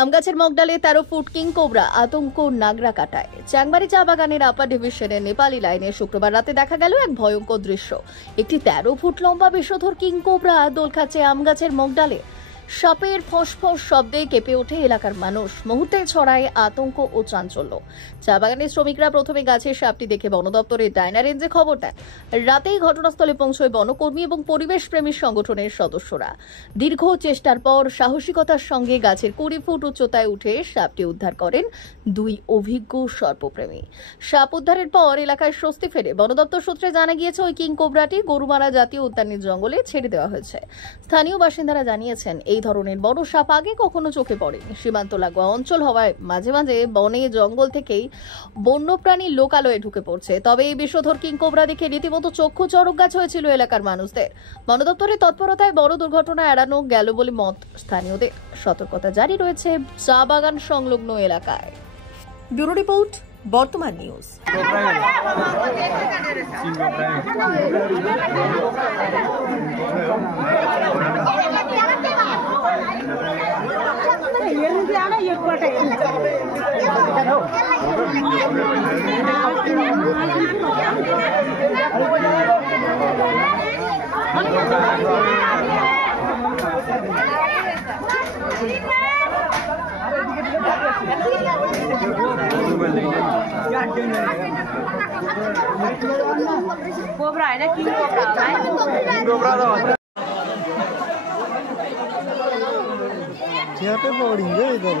আমগাছের মগডালে 13 foot king cobra আতঙ্ক নাগরা কাটায়। চাংবাড়ি চা বাগানের আপার ডিভিশনের নেপালি লাইনে শুক্রবার রাতে দেখা গেল এক ভয়ঙ্কর দৃশ্য। একটি 13 ফুট লম্বা বিষধর কিং কোবরা দোল খাচ্ছে আমগাছের মগডালে। সাপের ফসফস শব্দে কেঁপে ওঠে এলাকার মানুষ। মুহূর্তে ছড়ায় আতঙ্ক ও চাঞ্চল্য। চা বাগানের শ্রমিকরা প্রথমে গাছের সাপটি দেখে বন দপ্তরের ডায়না রেঞ্জে খবর দেন। রাতেই ঘটনাস্থলে পৌঁছয় বনকর্মী এবং পরিবেশ প্রেমী সংগঠনের সদস্যরা। দীর্ঘ চেষ্টার পর সাহসিকতার সঙ্গে গাছের 20 ফুট উচ্চতায় উঠে সাপটি উদ্ধার করেন দুই অভিজ্ঞ সর্পপ্রেমী। সাপ উদ্ধারের পর এলাকায় স্বস্তি ফেরে। বন দপ্তর সূত্রে জানা গিয়েছে, ওই কিং কোবরাটি গরুমারা জাতীয় উদ্যানের জঙ্গলে ছেড়ে দেওয়া হয়েছে। স্থানীয় বাসিন্দারা জানিয়েছেন, এই ধরনের বড় সাপ আগে কখনো চোখে পড়েনি। সীমান্ত লাগোয়া অঞ্চল হওয়ায় মাঝে মাঝে বনে জঙ্গল থেকেই বন্যপ্রাণী লোকালয়ে ঢুকে পড়ছে। তবে এই বিষধর কিং কোবরা দেখে রীতিমতো চক্ষু চড়ক গাছ হয়েছিল এলাকার মানুষদের। বন দপ্তরের তৎপরতায় বড় দুর্ঘটনা এড়ানো গেল বলে মত স্থানীয়দের। সতর্কতা জারি রয়েছে চা বাগান সংলগ্ন এলাকায়। ব্যুরো রিপোর্ট, বর্তমান নিউজ। कोबरा है ना, किंग कोबरा है। किंग कोबरा तो क्या पे पकड़ेंगे इधर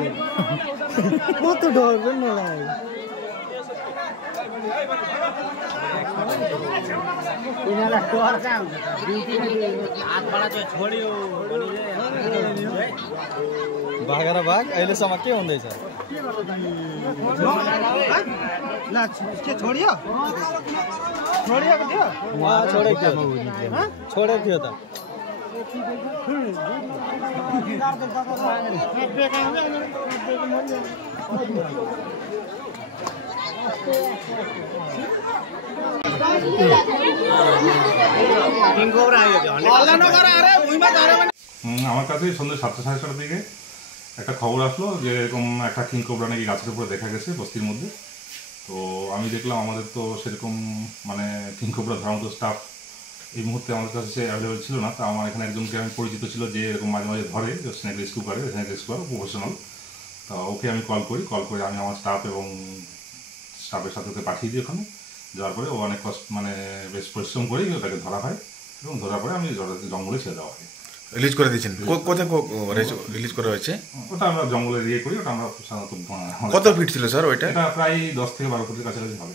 वो तो डर भी नहीं लगा इनाला टोर का ड्यूटी में हाथ बड़ा जो छोड़ियो भागरा भाग अहिले सम्म के हुँदैछ ना के छोडियो छोडिएको थियो वहाँ छोडेको थियो त আমার কাছে সন্ধ্যে 7টা সাড়ে 7টার দিকে একটা খবর আসলো যে এরকম একটা কিং কোবরা নাকি গাছের উপরে দেখা গেছে বস্তির মধ্যে। তো আমি দেখলাম, আমাদের তো সেরকম মানে কিং কোবরা ধরার মতো স্টাফ এই মুহূর্তে আমাদের কাছে অ্যাভেলেবেল ছিল না। তা আমার এখানে একজনকে আমি পরিচিত ছিল যে এরকম মাঝে মাঝে ধরে, স্নেক রেস্কিউ করে, স্নেক রেস্কিউ প্রফেশনাল। তা ওকে আমি কল করি আমি আমার স্টাফ এবং স্টাফের সাথে ওকে পাঠিয়ে দিই। ওখানে যাওয়ার পরে ও অনেক মানে বেশ পরিশ্রম করেই ওটাকে ধরা হয় এবং ধরার পরে আমি জঙ্গলে ছেড়ে দেওয়া হয়। রিলিজ করে দিয়েছেন? কোথায় রিলিজ করা হয়েছে? ওটা আমরা জঙ্গলে করি। ওটা আমরা সাধারণত কত ফিট ছিল স্যার ওইটা? এটা প্রায় 10 থেকে 12 ফুটের কাছাকাছি হবে।